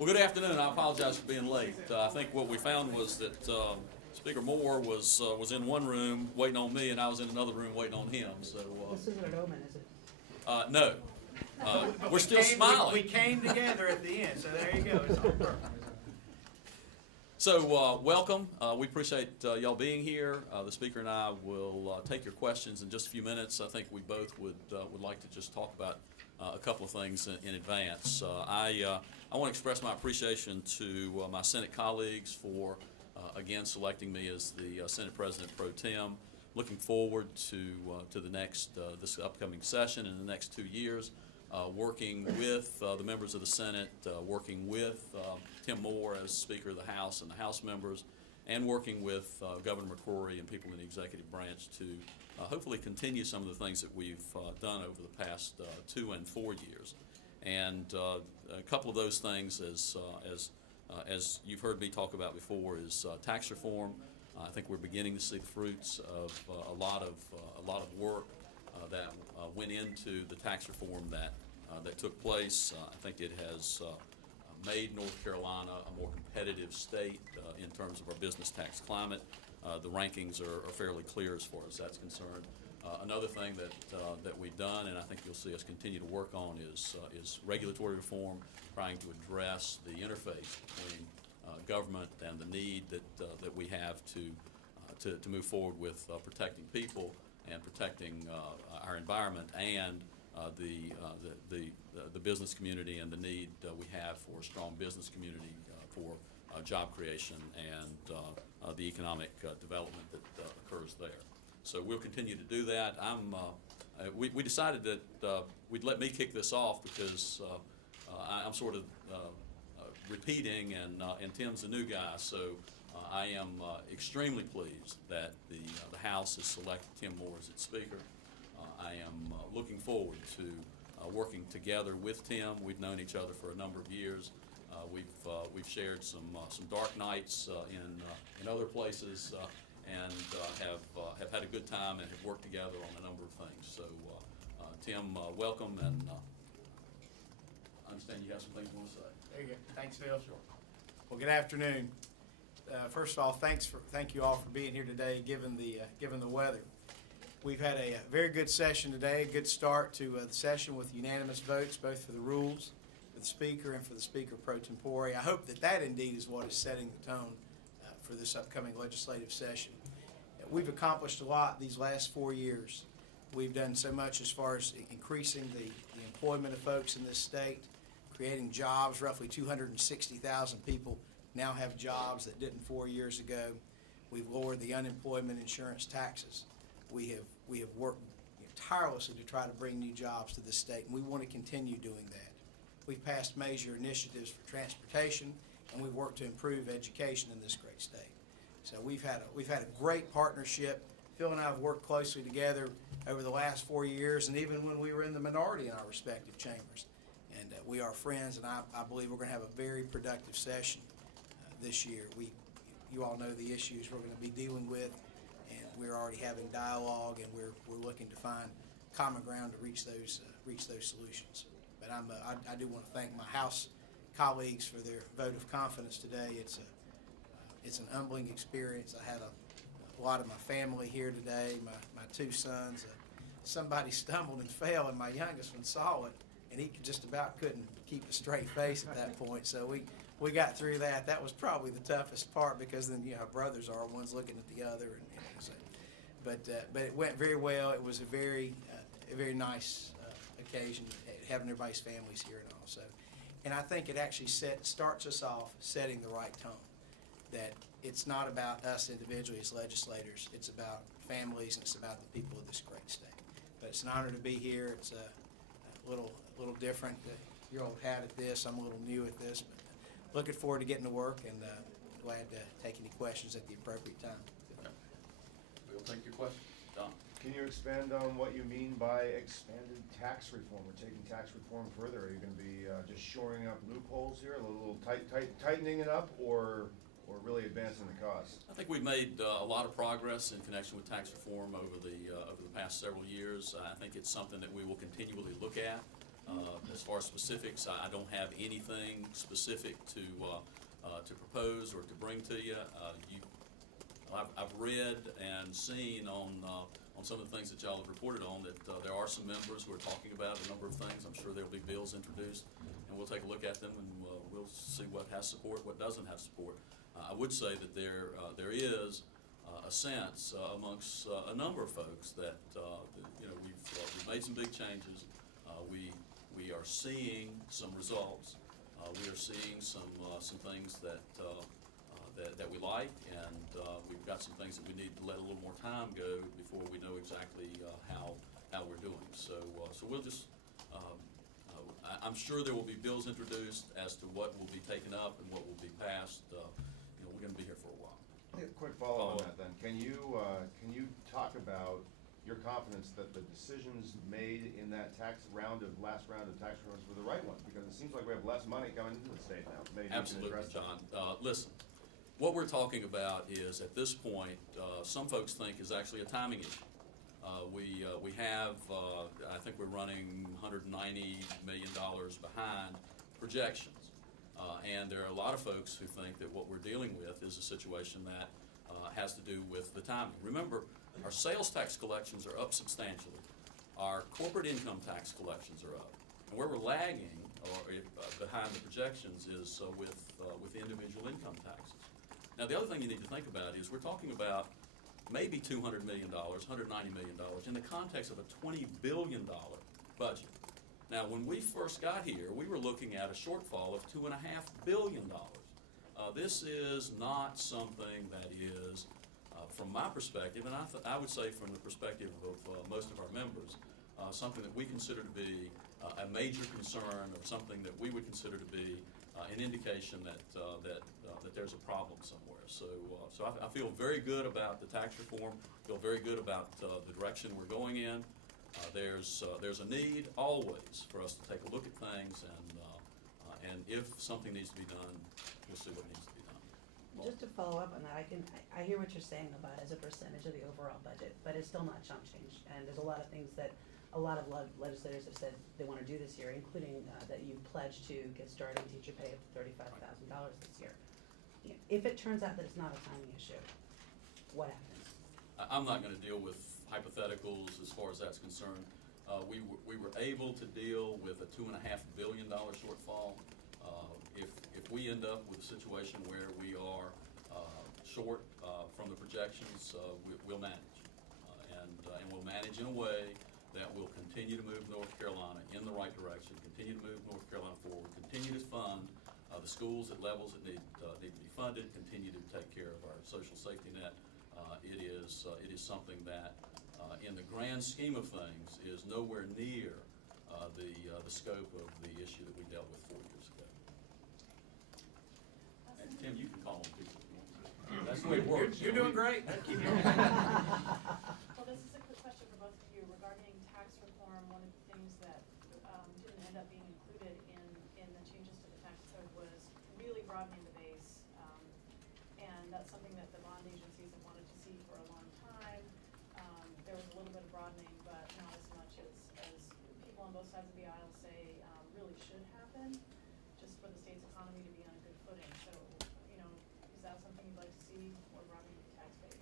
Well, good afternoon. I apologize for being late. I think what we found was that Speaker Moore was in one room waiting on me, and I was in another room waiting on him. So this isn't an omen, is it? no, we're still smiling. We came together at the end, so there you go. It's all perfect. So welcome. We appreciate y'all being here. The speaker and I will take your questions in just a few minutes. I think we both would like to just talk about a couple of things in advance. I want to express my appreciation to my Senate colleagues for again selecting me as the Senate President Pro Tem. Looking forward to the next this upcoming session in the next 2 years. Working with the members of the Senate, working with Tim Moore as Speaker of the House and the House members, and working with Governor McCrory and people in the executive branch to hopefully continue some of the things that we've done over the past 2 and 4 years. And a couple of those things, as you've heard me talk about before, is tax reform. I think we're beginning to see the fruits of a lot of work that went into the tax reform that took place. I think it has made North Carolina a more competitive state in terms of our business tax climate. The rankings are fairly clear as far as that's concerned. Another thing that we've done, and I think you'll see us continue to work on, is regulatory reform, trying to address the interface between government and the need that we have to move forward with protecting people and protecting our environment and the business community and the need we have for a strong business community for job creation and the economic development that occurs there. So we'll continue to do that. We decided that we'd let me kick this off because I'm sort of repeating, and Tim's the new guy. So I am extremely pleased that the House has selected Tim Moore as its Speaker. I am looking forward to working together with Tim. We've known each other for a number of years. We've shared some dark nights in other places, and have had a good time and have worked together on a number of things. So Tim, welcome, and I understand you have some things you want to say. There you go. Thanks, Phil. Sure. Well, good afternoon. First of all, thank you all for being here today, given the weather. We've had a very good session today, a good start to the session with unanimous votes, both for the rules, for the Speaker, and for the Speaker pro tempore. I hope that indeed is what is setting the tone for this upcoming legislative session. We've accomplished a lot these last 4 years. We've done so much as far as increasing the employment of folks in this state, creating jobs. Roughly 260,000 people now have jobs that didn't 4 years ago. We've lowered the unemployment insurance taxes. We have worked tirelessly to try to bring new jobs to this state, and we want to continue doing that. We've passed major initiatives for transportation, and we've worked to improve education in this great state. So we've had a great partnership. Phil and I have worked closely together over the last 4 years, and even when we were in the minority in our respective chambers. And we are friends, and I believe we're going to have a very productive session this year. You all know the issues we're going to be dealing with, and we're already having dialogue, and we're looking to find common ground to reach those solutions. But I do want to thank my House colleagues for their vote of confidence today. It's an humbling experience. I had a lot of my family here today, my 2 sons. Somebody stumbled and fell, and my youngest one saw it, and he just about couldn't keep a straight face at that point. So we got through that. That was probably the toughest part, because then brothers are one's looking at the other, so. But it went very well. It was a very nice occasion, having everybody's families here and all. So, and I think it actually starts us off setting the right tone. That it's not about us individually as legislators. It's about families, and it's about the people of this great state. But it's an honor to be here. It's a little different. You're old hat at this. I'm a little new at this. But looking forward to getting to work, and glad to take any questions at the appropriate time. Okay. We'll take your question. Don. Can you expand on what you mean by expanded tax reform, or taking tax reform further? Are you going to be just shoring up loopholes here, a little tightening it up, or really advancing the cause? I think we've made a lot of progress in connection with tax reform over the past several years. I think it's something that we will continually look at. as far as specifics, I don't have anything specific to propose or to bring to you. I've read and seen on some of the things that y'all have reported on that there are some members who are talking about a number of things. I'm sure there'll be bills introduced, and we'll take a look at them, and we'll see what has support, what doesn't have support. I would say that there is a sense amongst a number of folks that we've made some big changes. We are seeing some results. We are seeing some things that we like, and we've got some things that we need to let a little more time go before we know exactly how we're doing. So we'll just. I'm sure there will be bills introduced as to what will be taken up and what will be passed. We're going to be here for a while. Yeah, quick follow on that then. Can you talk about your confidence that the decisions made in that last round of tax reforms were the right ones? Because it seems like we have less money coming into the state now. Maybe Absolutely, you can address John. Listen, what we're talking about is, at this point, some folks think is actually a timing issue. We have, I think we're running $190 million behind projections. And there are a lot of folks who think that what we're dealing with is a situation that has to do with the timing. Remember, our sales tax collections are up substantially. Our corporate income tax collections are up. And where we're lagging behind the projections is with individual income taxes. Now, the other thing you need to think about is we're talking about maybe $200 million, $190 million in the context of a $20 billion budget. Now, when we first got here, we were looking at a shortfall of $2.5 billion. This is not something that is, from my perspective, and I would say from the perspective of most of our members, something that we consider to be a major concern, or something that we would consider to be an indication that there's a problem somewhere. So I feel very good about the tax reform. Feel very good about the direction we're going in. There's a need always for us to take a look at things, and if something needs to be done, we'll see what needs to be done. Just to follow up on that, I hear what you're saying about as a percentage of the overall budget, but it's still not chump change. And there's a lot of things that a lot of legislators have said they want to do this year, including that you pledged to get started teacher pay up to $35,000 this year. If it turns out that it's not a timing issue, what happens? I'm not going to deal with hypotheticals as far as that's concerned. We were able to deal with a $2.5 billion shortfall. If we end up with a situation where we are short from the projections, we'll manage, and we'll manage in a way that will continue to move North Carolina in the right direction, continue to move North Carolina forward, continue to fund the schools at levels that need to be funded, continue to take care of our social safety net. It is something that, in the grand scheme of things, is nowhere near the scope of the issue that we dealt with 4 years ago. And Tim, you can call on people if you want to. That's the way it works. You're doing great. Keep going. Well, this is a quick question for both of you regarding tax reform. One of the things that didn't end up being included in the changes to the tax code was really broadening the base. And that's something that the bond agencies have wanted to see for a long time. There was a little bit of broadening, but not as much as people on both sides of the aisle say really should happen, just for the state's economy to be on a good footing. So, is that something you'd like to see, more broadening of the tax base?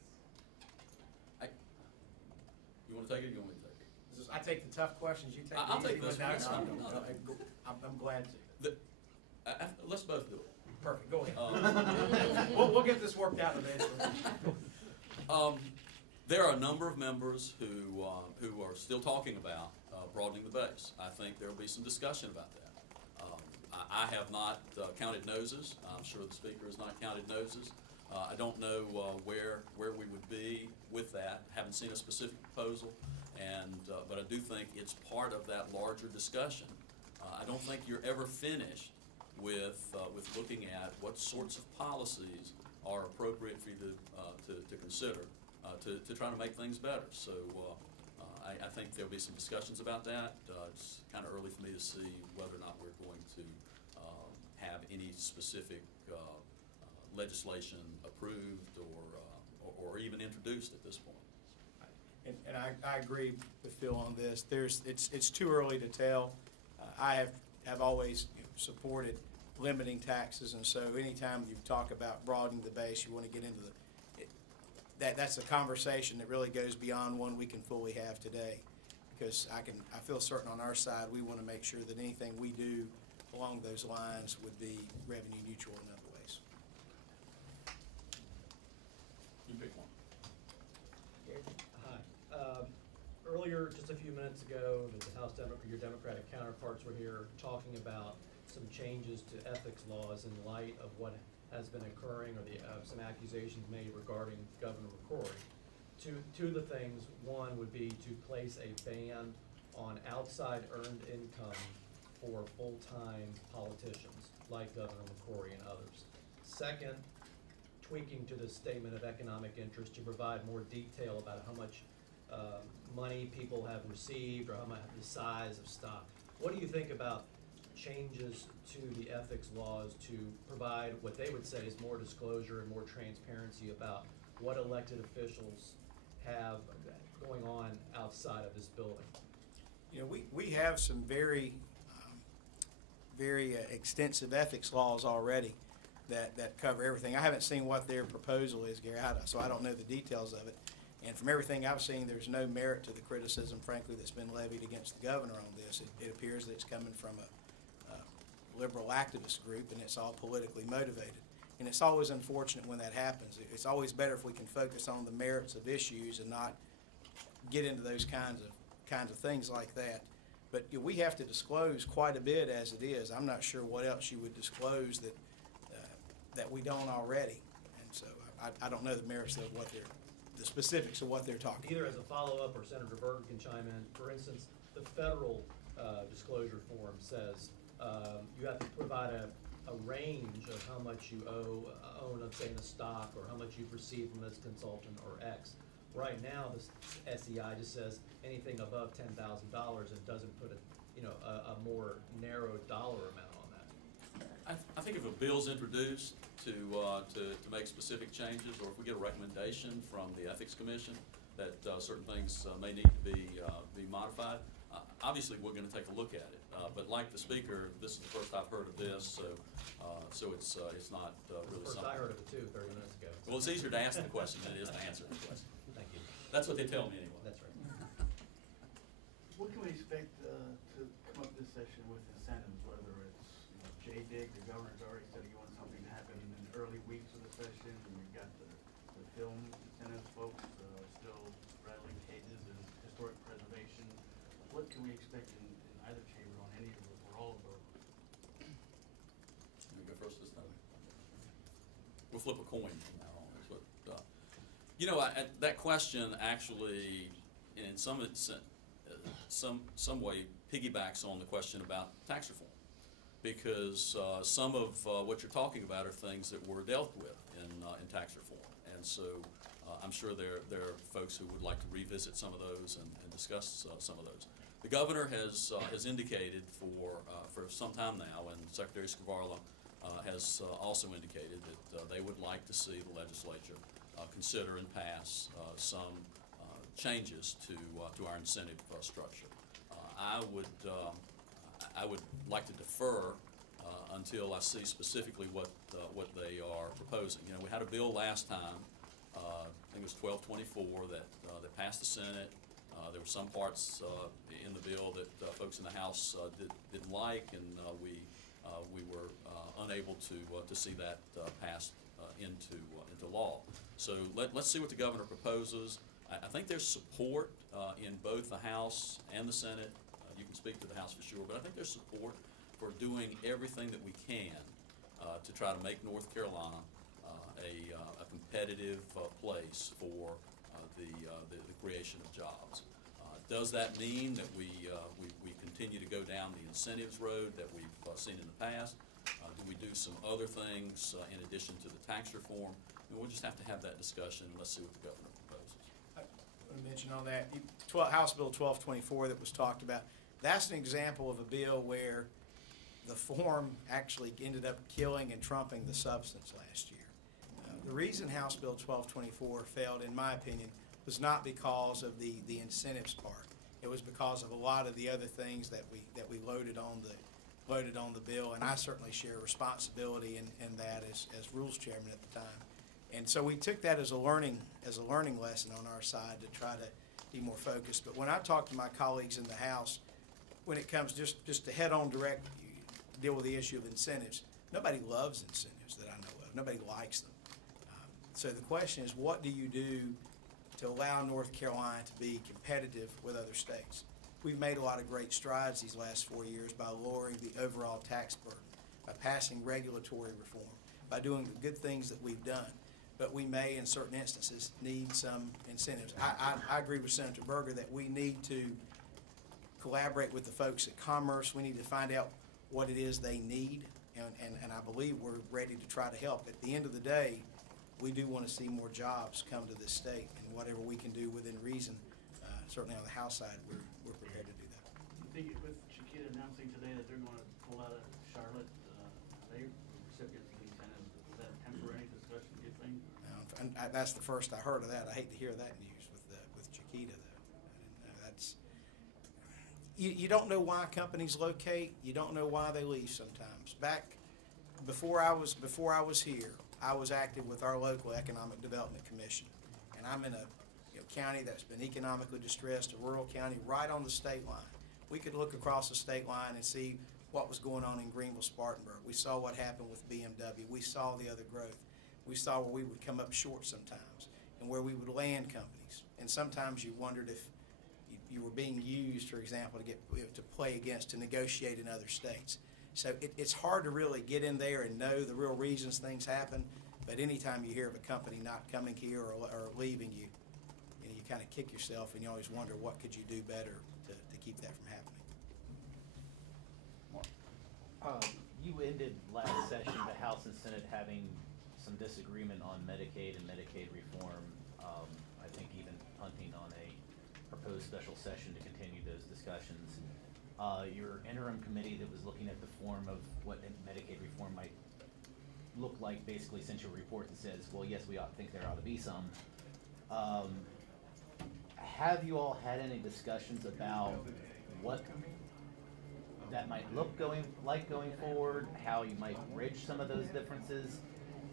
You want to take it, or you want me to take it? I take the tough questions, you take the I'll take easy this ones. one. I'm glad to. Let's both do it. Perfect, go ahead. We'll get this worked out eventually. There are a number of members who are still talking about broadening the base. I think there will be some discussion about that. I have not counted noses. I'm sure the speaker has not counted noses. I don't know where we would be with that. Haven't seen a specific proposal, but I do think it's part of that larger discussion. I don't think you're ever finished with looking at what sorts of policies are appropriate for you to consider to try to make things better. So I think there'll be some discussions about that. It's kind of early for me to see whether or not we're going to have any specific legislation approved or even introduced at this point. And I agree with Phil on this. It's too early to tell. I have have always supported limiting taxes, and so anytime you talk about broadening the base, you want to get into that's a conversation that really goes beyond one we can fully have today. Because I feel certain on our side, we want to make sure that anything we do along those lines would be revenue neutral in other ways. You pick one. Hi. Earlier, just a few minutes ago, your Democratic counterparts were here talking about some changes to ethics laws in light of what has been occurring, or some accusations made regarding Governor McCrory. Two of the things, one would be to place a ban on outside earned income for full-time politicians like Governor McCrory and others. Second, tweaking to the statement of economic interest to provide more detail about how much money people have received or how much the size of stock. What do you think about changes to the ethics laws to provide what they would say is more disclosure and more transparency about what elected officials have going on outside of this building? You know, we have some very extensive ethics laws already that cover everything. I haven't seen what their proposal is, Gary, so I don't know the details of it. And from everything I've seen, there's no merit to the criticism, frankly, that's been levied against the governor on this. It appears that it's coming from a liberal activist group, and it's all politically motivated. And it's always unfortunate when that happens. It's always better if we can focus on the merits of issues and not get into those kinds of things like that. But we have to disclose quite a bit as it is. I'm not sure what else you would disclose that we don't already. And so I don't know the merits of the specifics of what they're talking about. Either as a follow-up or Senator Berger can chime in. For instance, the federal disclosure form says you have to provide a range of how much you own of, say, in a stock, or how much you've received from this consultant or X. Right now, the SEI just says anything above $10,000 and doesn't put a more narrow dollar amount on that. I think if a bill's introduced to make specific changes, or if we get a recommendation from the Ethics Commission that certain things may need to be modified, obviously we're going to take a look at it. But like the speaker, this is the first I've heard of this, so it's not really First, something. I heard of it too 30 minutes ago. Well, it's easier to ask the question than it is to answer the question. Thank you. That's what they tell me anyway. That's right. What can we expect to come up this session with incentives, whether it's, JDIG, the governor's already said he wants something to happen in the early weeks of the session, and we've got the film incentives folks still rattling cages, and historic preservation. What can we expect in either chamber on any of those, or all of those? Let me go first this time. We'll flip a coin from now on. Is what, that question actually, in some way, piggybacks on the question about tax reform, because some of what you're talking about are things that were dealt with in tax reform, and so I'm sure there are folks who would like to revisit some of those and discuss some of those. The governor has indicated for some time now, and Secretary Scavarla has also indicated that they would like to see the legislature consider and pass some changes to our incentive structure. I would like to defer until I see specifically what they are proposing. We had a bill last time, I think it was 1224, that passed the Senate. There were some parts in the bill that folks in the House didn't like, and we were unable to see that passed into law. So let's see what the governor proposes. I think there's support in both the House and the Senate. You can speak to the House for sure, but I think there's support for doing everything that we can to try to make North Carolina a competitive place for the creation of jobs. Does that mean that we continue to go down the incentives road that we've seen in the past? Do we do some other things in addition to the tax reform? We'll just have to have that discussion, and let's see what the governor proposes. I want to mention on that, House Bill 1224 that was talked about, that's an example of a bill where the form actually ended up killing and trumping the substance last year. The reason House Bill 1224 failed, in my opinion, was not because of the incentives part. It was because of a lot of the other things that we loaded on voted on the bill, and I certainly share responsibility in that as rules chairman at the time. And so we took that as a learning lesson on our side to try to be more focused. But when I talk to my colleagues in the House, when it comes just to head-on direct deal with the issue of incentives, nobody loves incentives that I know of. Nobody likes them. So the question is, what do you do to allow North Carolina to be competitive with other states? We've made a lot of great strides these last 4 years by lowering the overall tax burden, by passing regulatory reform, by doing the good things that we've done. But we may, in certain instances, need some incentives. I agree with Senator Berger that we need to collaborate with the folks at Commerce. We need to find out what it is they need, and I believe we're ready to try to help. At the end of the day, we do want to see more jobs come to this state, and whatever we can do within reason, certainly on the House side, we're prepared to do that. You think with Chiquita announcing today that they're gonna pull out of Charlotte, they recipients of the incentives, is that a temporary discussion, do you think? And that's the first I heard of that. I hate to hear that news with Chiquita, though. You don't know why companies locate. You don't know why they leave sometimes. Back before I was here, I was active with our local Economic Development Commission, and I'm in a county that's been economically distressed, a rural county right on the state line. We could look across the state line and see what was going on in Greenville-Spartanburg. We saw what happened with BMW. We saw the other growth. We saw where we would come up short sometimes and where we would land companies. And sometimes you wondered if you were being used, for example, to play against, to negotiate in other states. So it's hard to really get in there and know the real reasons things happen, but anytime you hear of a company not coming here or leaving you, you kind of kick yourself and you always wonder what could you do better to keep that from happening. You ended last session, the House and Senate having some disagreement on Medicaid and Medicaid reform. I think even punting on a proposed special session to continue those discussions. Your interim committee that was looking at the form of what Medicaid reform might look like basically sent you a report that says, well, yes, we think there ought to be some. Have you all had any discussions about what that might look going forward, how you might bridge some of those differences,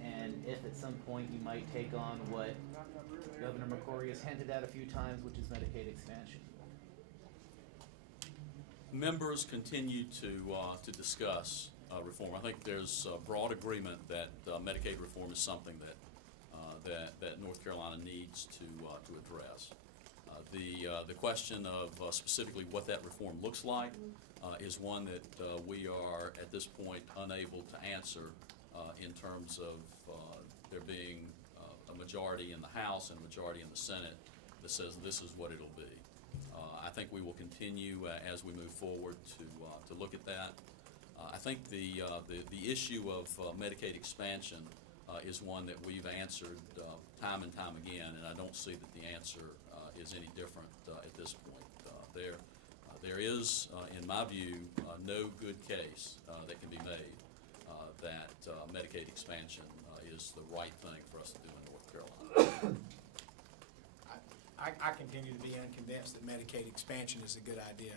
and if at some point you might take on what Governor McCrory has hinted at a few times, which is Medicaid expansion? Members continue to discuss reform. I think there's broad agreement that Medicaid reform is something that North Carolina needs to address. The question of specifically what that reform looks like is one that we are at this point unable to answer in terms of there being a majority in the House and a majority in the Senate that says this is what it'll be. I think we will continue as we move forward to look at that. I think the issue of Medicaid expansion is one that we've answered time and time again, and I don't see that the answer is any different at this point. There is, in my view, no good case that can be made that Medicaid expansion is the right thing for us to do in North Carolina. I continue to be unconvinced that Medicaid expansion is a good idea.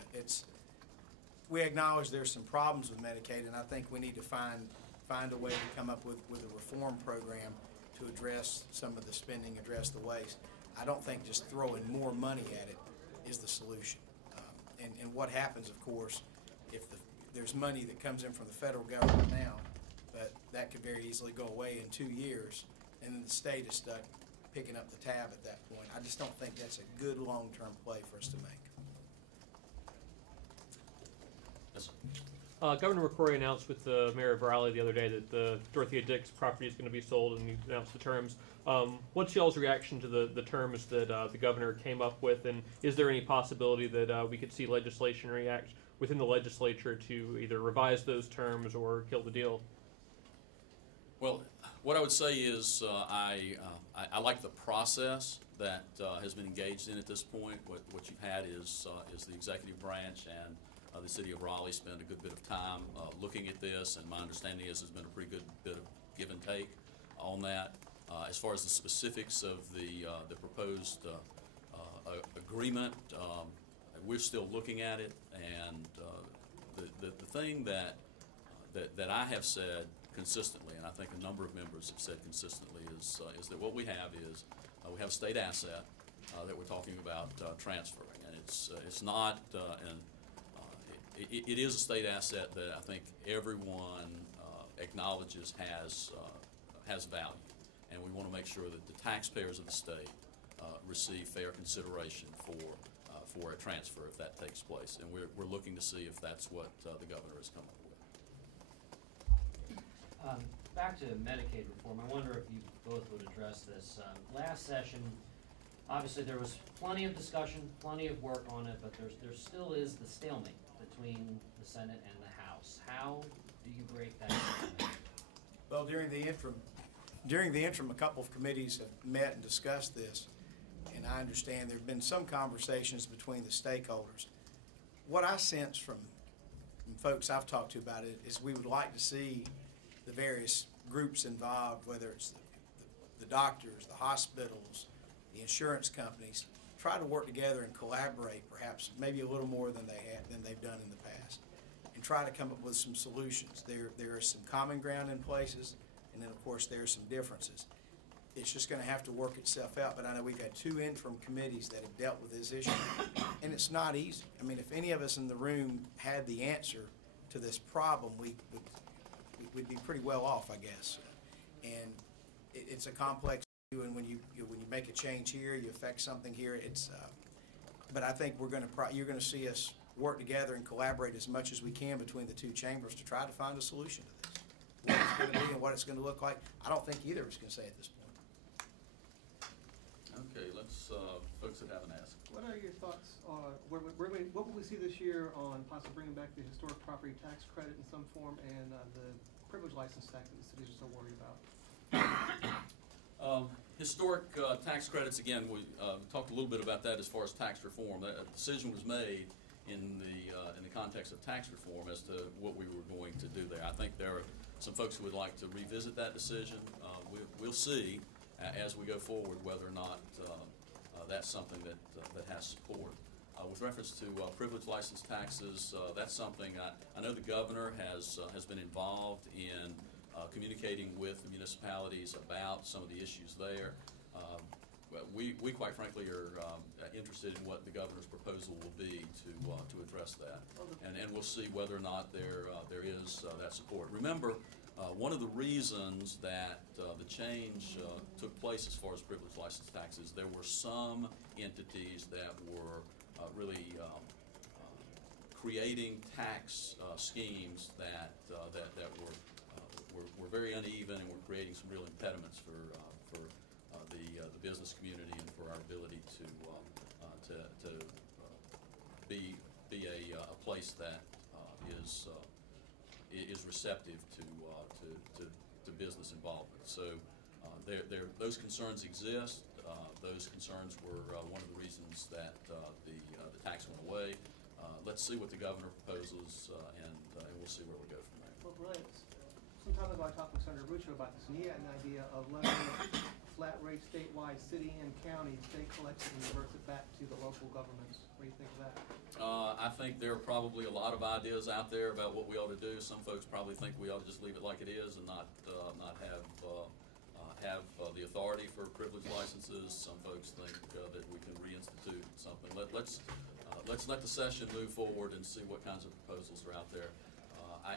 We acknowledge there's some problems with Medicaid, and I think we need to find a way to come up with a reform program to address some of the spending, address the waste. I don't think just throwing more money at it is the solution. And what happens, of course, if there's money that comes in from the federal government now, but that could very easily go away in 2 years, and then the state is stuck picking up the tab at that point. I just don't think that's a good long-term play for us to make. Yes, sir. Governor McCrory announced with the mayor of Raleigh the other day that the Dorothea Dix property is going to be sold, and he announced the terms. What's y'all's reaction to the terms that the governor came up with, and is there any possibility that we could see legislation react within the legislature to either revise those terms or kill the deal? Well, what I would say is I like the process that has been engaged in at this point. What you've had is the executive branch and the city of Raleigh spent a good bit of time looking at this, and my understanding is there's been a pretty good bit of give and take on that. As far as the specifics of the proposed agreement, we're still looking at it, and the thing that that I have said consistently, and I think a number of members have said consistently, is that what we have is we have a state asset that we're talking about transferring, and it's not it is a state asset that I think everyone acknowledges has value, and we want to make sure that the taxpayers of the state receive fair consideration for a transfer if that takes place, and we're looking to see if that's what the governor has come up with. Back to Medicaid reform, I wonder if you both would address this. Last session, obviously there was plenty of discussion, plenty of work on it, but there still is the stalemate between the Senate and the House. How do you break that stalemate? Well, during the interim, a couple of committees have met and discussed this, and I understand there have been some conversations between the stakeholders. What I sense from folks I've talked to about it is we would like to see the various groups involved, whether it's the doctors, the hospitals, the insurance companies, try to work together and collaborate, perhaps maybe a little more than they've done in the past, and try to come up with some solutions. There is some common ground in places, and then of course there are some differences. It's just going to have to work itself out. But I know we've had 2 interim committees that have dealt with this issue, and it's not easy. I mean, if any of us in the room had the answer to this problem, we'd be pretty well off, I guess. And it's a complex issue, and when you make a change here, you affect something here. But I think you're going to see us work together and collaborate as much as we can between the 2 chambers to try to find a solution to this. What it's going to be and what it's going to look like, I don't think either of us can say at this point. Okay, let's folks that haven't asked. What are your thoughts on, what will we see this year on possibly bringing back the historic property tax credit in some form and the privilege license tax that the cities are so worried about? Historic tax credits, again, we talked a little bit about that as far as tax reform. A decision was made in the context of tax reform as to what we were going to do there. I think there are some folks who would like to revisit that decision. We'll see as we go forward whether or not that's something that has support. With reference to privilege license taxes, that's something I know the governor has been involved in communicating with the municipalities about some of the issues there. We quite frankly are interested in what the governor's proposal will be to address that, and we'll see whether or not there is that support. Remember, one of the reasons that the change took place as far as privilege license taxes, there were some entities that were really creating tax schemes that were very uneven and were creating some real impediments for the business community and for our ability to be a place that is receptive to business involvement. So those concerns exist. Those concerns were one of the reasons that the tax went away. Let's see what the governor proposes, and we'll see where we go from there. Well, really, some time ago I talked with Senator Rucho about this, and he had an idea of levying flat rate statewide, city and county, state collects it and reverts it back to the local governments. What do you think of that? I think there are probably a lot of ideas out there about what we ought to do. Some folks probably think we ought to just leave it like it is and not have the authority for privilege licenses. Some folks think that we can reinstitute something. Let's let the session move forward and see what kinds of proposals are out there.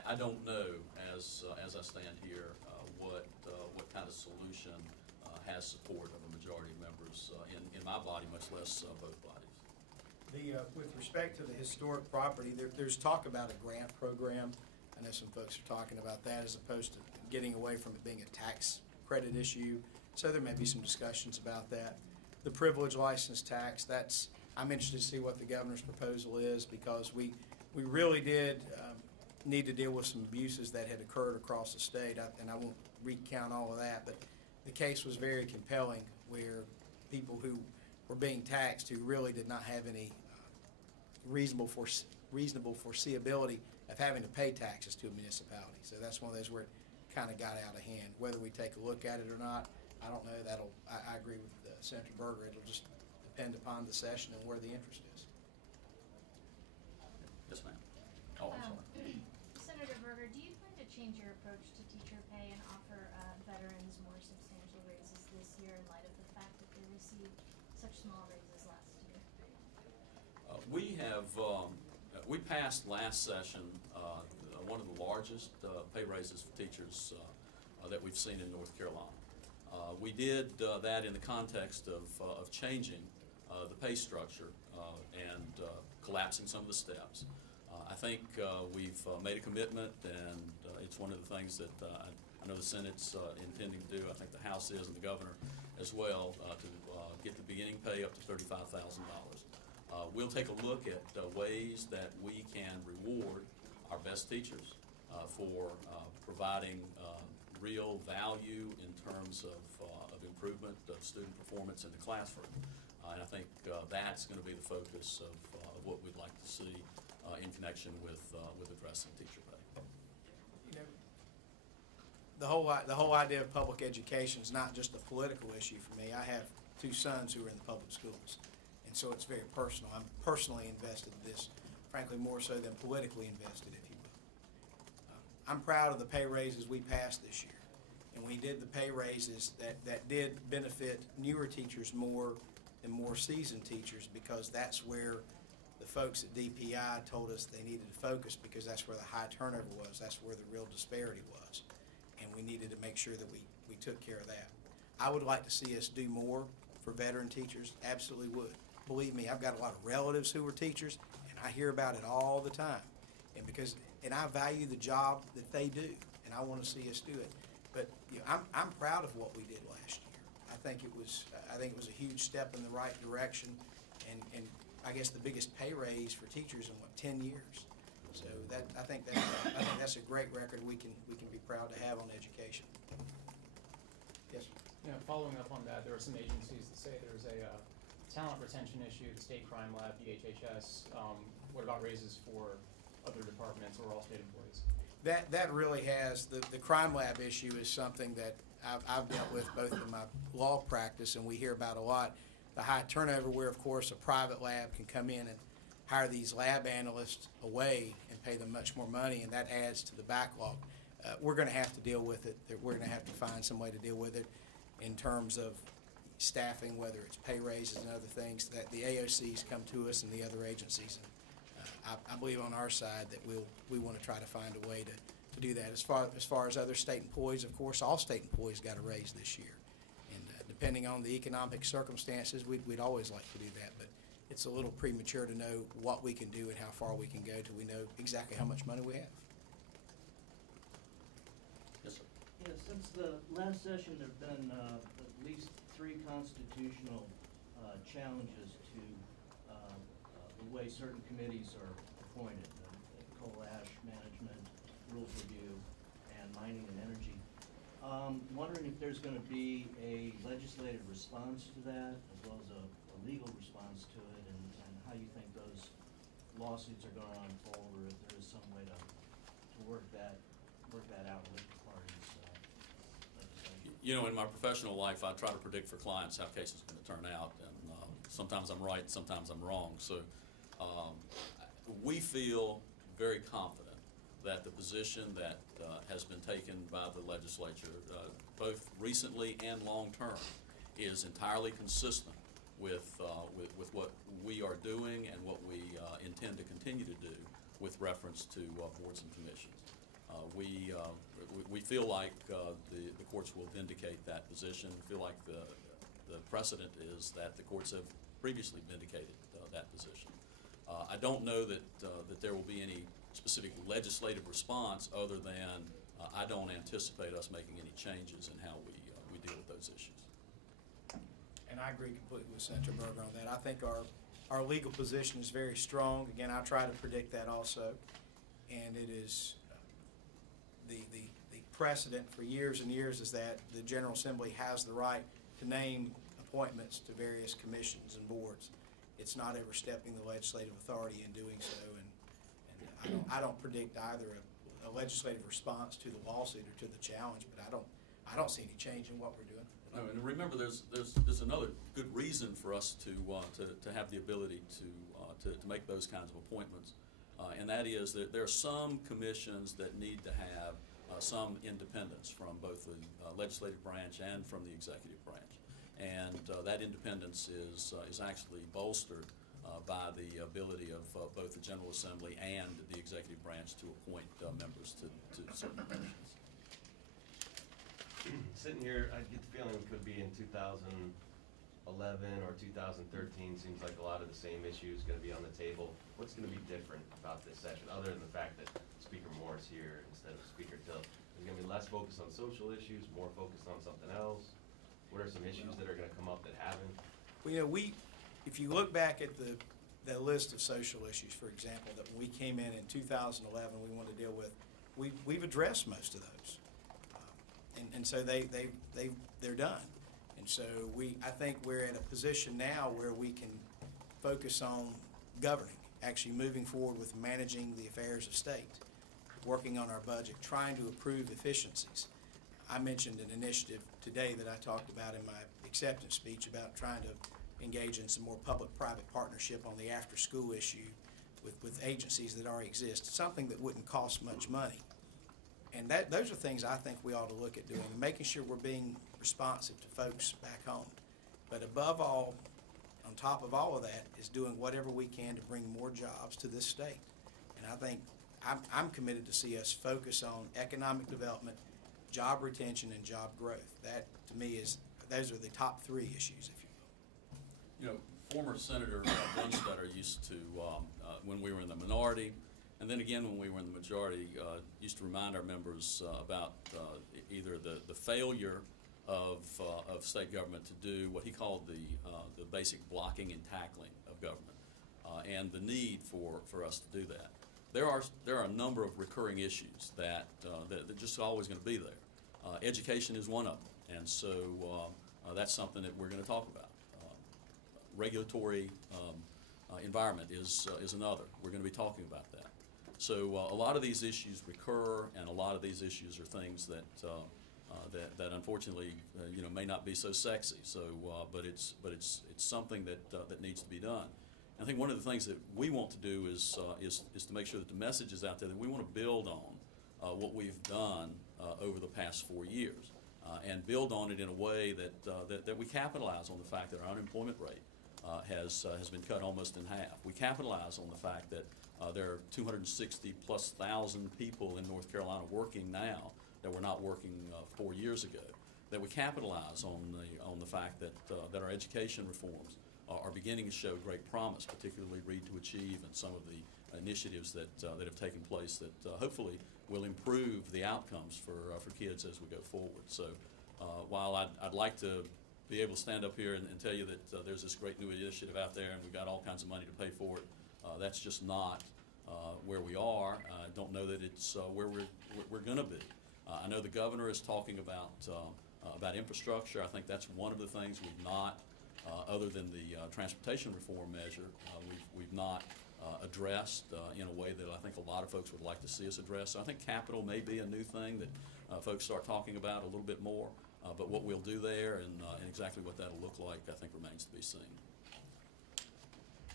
I don't know as I stand here what kind of solution has support of a majority of members in my body, much less both bodies. With respect to the historic property, there's talk about a grant program. I know some folks are talking about that as opposed to getting away from it being a tax credit issue. So there may be some discussions about that. The privilege license tax, I'm interested to see what the governor's proposal is, because we really did need to deal with some abuses that had occurred across the state, and I won't recount all of that, but the case was very compelling where people who were being taxed who really did not have any reasonable foreseeability of having to pay taxes to a municipality. So that's one of those where it kind of got out of hand. Whether we take a look at it or not, I don't know. I agree with Senator Berger. It'll just depend upon the session and where the interest is. Yes, ma'am. Oh, I'm sorry. Senator Berger, Berger, do you plan to change your approach to teacher pay and offer veterans more substantial raises this year in light of the fact that they received such small raises last year? We passed last session one of the largest pay raises for teachers that we've seen in North Carolina. We did that in the context of changing the pay structure and collapsing some of the steps. I think we've made a commitment, and it's one of the things that I know the Senate's intending to do. I think the House is, and the governor as well, to get the beginning pay up to $35,000. We'll take a look at ways that we can reward our best teachers for providing real value in terms of improvement of student performance in the classroom. And I think that's going to be the focus of what we'd like to see in connection with addressing teacher pay. You know, the whole idea of public education is not just a political issue for me. I have two sons who are in the public schools, and so it's very personal. I'm personally invested in this, frankly, more so than politically invested, if you will. I'm proud of the pay raises we passed this year, and we did the pay raises that did benefit newer teachers more than more seasoned teachers, because that's where the folks at DPI told us they needed to focus, because that's where the high turnover was, that's where the real disparity was, and we needed to make sure that we took care of that. I would like to see us do more for veteran teachers, absolutely would. Believe me, I've got a lot of relatives who are teachers, and I hear about it all the time. And I value the job that they do, and I want to see us do it. But you know, I'm proud of what we did last year. I think it was a huge step in the right direction, and I guess the biggest pay raise for teachers in 10 years. So I think that's a great record we can be proud to have on education. Yes, sir. You know, following up on that, there are some agencies that say there's a talent retention issue, the State Crime Lab, DHHS. What about raises for other departments or all state employees? That really has, the crime lab issue is something that I've dealt with both in my law practice, and we hear about a lot. The high turnover, where of course a private lab can come in and hire these lab analysts away and pay them much more money, and that adds to the backlog. We're going to have to deal with it. We're going to have to find some way to deal with it in terms of staffing, whether it's pay raises and other things that the AOCs come to us and the other agencies. And I believe on our side that we want to try to find a way to do that. As far as other state employees, of course, all state employees got a raise this year. And depending on the economic circumstances, we'd always like to do that. But it's a little premature to know what we can do and how far we can go till we know exactly how much money we have. Yes, sir. Yeah, since the last session, there've been at least 3 constitutional challenges to the way certain committees are appointed: coal ash management, rules review, and mining and energy. Wondering if there's going to be a legislative response to that, as well as a legal response to it, and how you think those lawsuits are going to unfold, or if there is some way to work that out with the parties. Legislation. You know, in my professional life, I try to predict for clients how cases are going to turn out, and sometimes I'm right, sometimes I'm wrong. So we feel very confident that the position that has been taken by the legislature, both recently and long-term, is entirely consistent with what we are doing and what we intend to continue to do with reference to boards and commissions. We feel like the courts will vindicate that position. We feel like the precedent is that the courts have previously vindicated that position. I don't know that there will be any specific legislative response, other than I don't anticipate us making any changes in how we deal with those issues. And I agree completely with Senator Berger on that. I think our legal position is very strong. Again, I try to predict that also. And it is, the precedent for years and years is that the General Assembly has the right to name appointments to various commissions and boards. It's not overstepping the legislative authority in doing so. And I don't predict either a legislative response to the lawsuit or to the challenge, but I don't see any change in what we're doing. No, and remember, there's another good reason for us to have the ability to make those kinds of appointments. And that is that there are some commissions that need to have some independence from both the legislative branch and from the executive branch. And that independence is actually bolstered by the ability of both the General Assembly and the executive branch to appoint members to certain commissions. Sitting here, I get the feeling we could be in 2011 or 2013. Seems like a lot of the same issues going to be on the table. What's going to be different about this session, other than the fact that Speaker Moore is here instead of Speaker Till? Is going to be less focused on social issues, more focused on something else? What are some issues that are going to come up that haven't? Well, if you look back at the list of social issues, for example, that when we came in 2011, we wanted to deal with, we've addressed most of those. And so they're done. And so I think we're at a position now where we can focus on governing, actually moving forward with managing the affairs of state, working on our budget, trying to improve efficiencies. I mentioned an initiative today that I talked about in my acceptance speech about trying to engage in some more public-private partnership on the after-school issue with agencies that already exist, something that wouldn't cost much money. And those are things I think we ought to look at doing, making sure we're being responsive to folks back home. But above all, on top of all of that, is doing whatever we can to bring more jobs to this state. And I think I'm committed to see us focus on economic development, job retention, and job growth. That, to me, those are the top three issues, if you will. You know, former Senator Dunstetter used to, when we were in the minority, and then again when we were in the majority, used to remind our members about either the failure of state government to do what he called the basic blocking and tackling of government, and the need for us to do that. There are a number of recurring issues that are just always going to be there. Education is one of them, and so that's something that we're going to talk about. Regulatory environment is another. We're going to be talking about that. So a lot of these issues recur, and a lot of these issues are things that unfortunately may not be so sexy. So but it's something that needs to be done. I think one of the things that we want to do is to make sure that the message is out there that we want to build on what we've done over the past 4 years, and build on it in a way that we capitalize on the fact that our unemployment rate has been cut almost in half. We capitalize on the fact that there are 260,000+ people in North Carolina working now that were not working 4 years ago. That we capitalize on the fact that our education reforms are beginning to show great promise, particularly Read to Achieve and some of the initiatives that have taken place that hopefully will improve the outcomes for kids as we go forward. So while I'd like to be able to stand up here and tell you that there's this great new initiative out there and we've got all kinds of money to pay for it, that's just not where we are. I don't know that it's where we're going to be. I know the governor is talking about infrastructure. I think that's one of the things we've not, other than the transportation reform measure, we've not addressed in a way that I think a lot of folks would like to see us address. So I think capital may be a new thing that folks start talking about a little bit more, but what we'll do there and exactly what that'll look like, I think remains to be seen.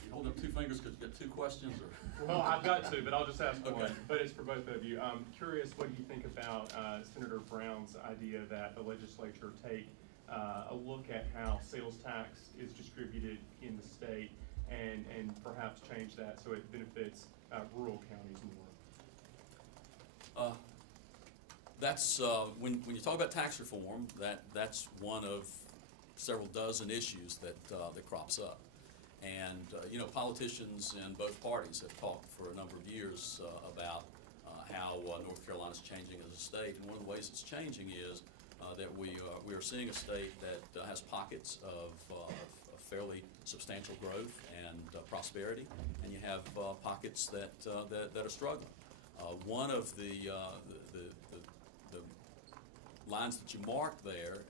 You hold up two fingers because you got two questions, or? Well, I've got two, but I'll just ask Okay. one. But it's for both of you. I'm curious what you think about Senator Brown's idea that the legislature take a look at how sales tax is distributed in the state and perhaps change that so it benefits rural counties more. That's when you talk about tax reform, that's one of several dozen issues that crops up. And politicians in both parties have talked for a number of years about how North Carolina's changing as a state, and one of the ways it's changing is that we are seeing a state that has pockets of fairly substantial growth and prosperity, and you have pockets that are struggling. One of the lines that you mark there,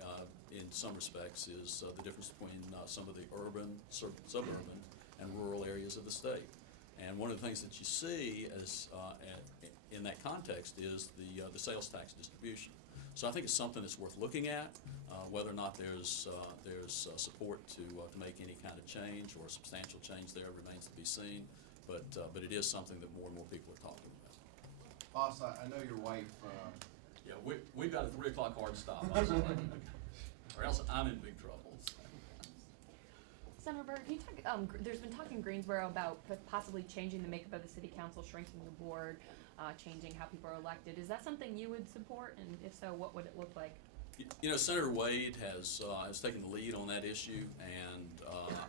in some respects, is the difference between some of the urban, suburban, and rural areas of the state. And one of the things that you see in that context is the sales tax distribution. So I think it's something that's worth looking at. Whether or not there's support to make any kind of change or substantial change there remains to be seen. but it is something that more and more people are talking about. Boss, I know your wife, Yeah, we've got a 3 o'clock hard stop, I'm sorry. Or else I'm in big trouble. Senator Berger, can you talk, there's been talk in Greensboro about possibly changing the makeup of the city council, shrinking the board, changing how people are elected. Is that something you would support, and if so, what would it look like? You know, Senator Wade has taken the lead on that issue, and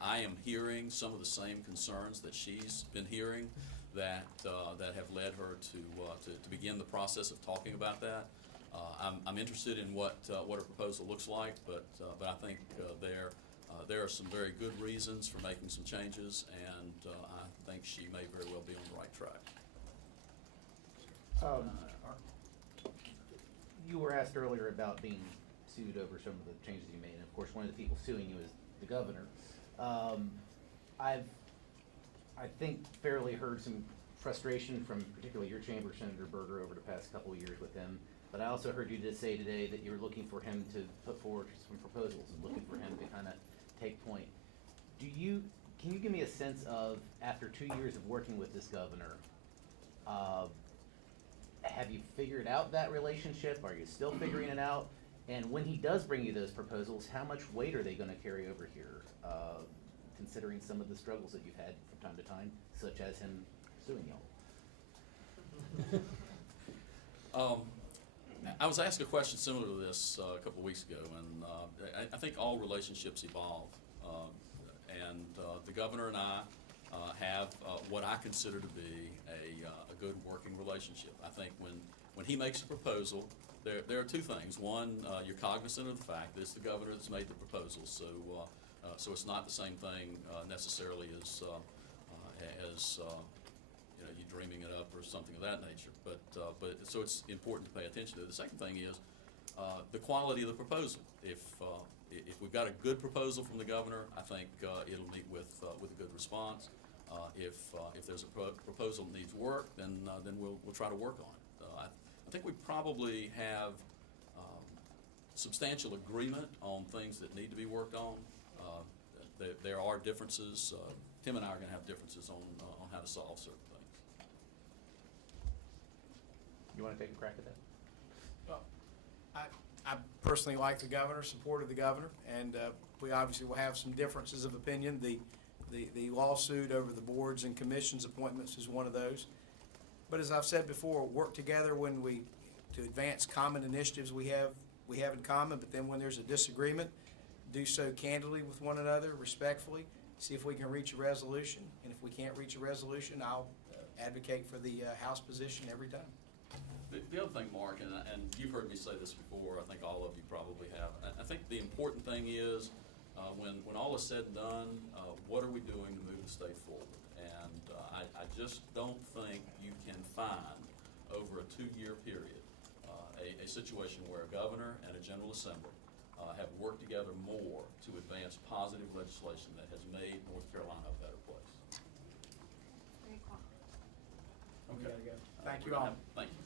I am hearing some of the same concerns that she's been hearing that have led her to begin the process of talking about that. I'm interested in what her proposal looks like, but I think there are some very good reasons for making some changes, and I think she may very well be on the right track. You were asked earlier about being sued over some of the changes you made, and of course, one of the people suing you is the governor. I think fairly heard some frustration from particularly your chamber, Senator Berger, over the past couple of years with him. But I also heard you just say today that you were looking for him to put forward some proposals and looking for him to kind of take point. Can you give me a sense of, after 2 years of working with this governor, have you figured out that relationship? Are you still figuring it out? And when he does bring you those proposals, how much weight are they going to carry over here, considering some of the struggles that you've had from time to time, such as him suing y'all? I was asked a question similar to this a couple of weeks ago, and I think all relationships evolve. And the governor and I have what I consider to be a good working relationship. I think when he makes a proposal, there are two things. One, you're cognizant of the fact that it's the governor that's made the proposal, so it's not the same thing necessarily as you know, you dreaming it up or something of that nature. But so it's important to pay attention to. The second thing is the quality of the proposal. If we've got a good proposal from the governor, I think it'll meet with a good response. If there's a proposal that needs work, then we'll try to work on it. I think we probably have substantial agreement on things that need to be worked on. There are differences. Tim and I are going to have differences on how to solve certain things. You want to take a crack at that? Well, I personally like the governor, supported the governor, and we obviously will have some differences of opinion. The lawsuit over the boards and commissions appointments is one of those. But as I've said before, work together to advance common initiatives we have in common, but then when there's a disagreement, do so candidly with one another, respectfully, see if we can reach a resolution. And if we can't reach a resolution, I'll advocate for the House position every time. The other thing, Mark, and you've heard me say this before, I think all of you probably have, I think the important thing is when all is said and done, what are we doing to move the state forward? And I just don't think you can find over a 2-year period a situation where a governor and a General Assembly have worked together more to advance positive legislation that has made North Carolina a better place. Great call. Okay. Okay. Thank you all. Thank you.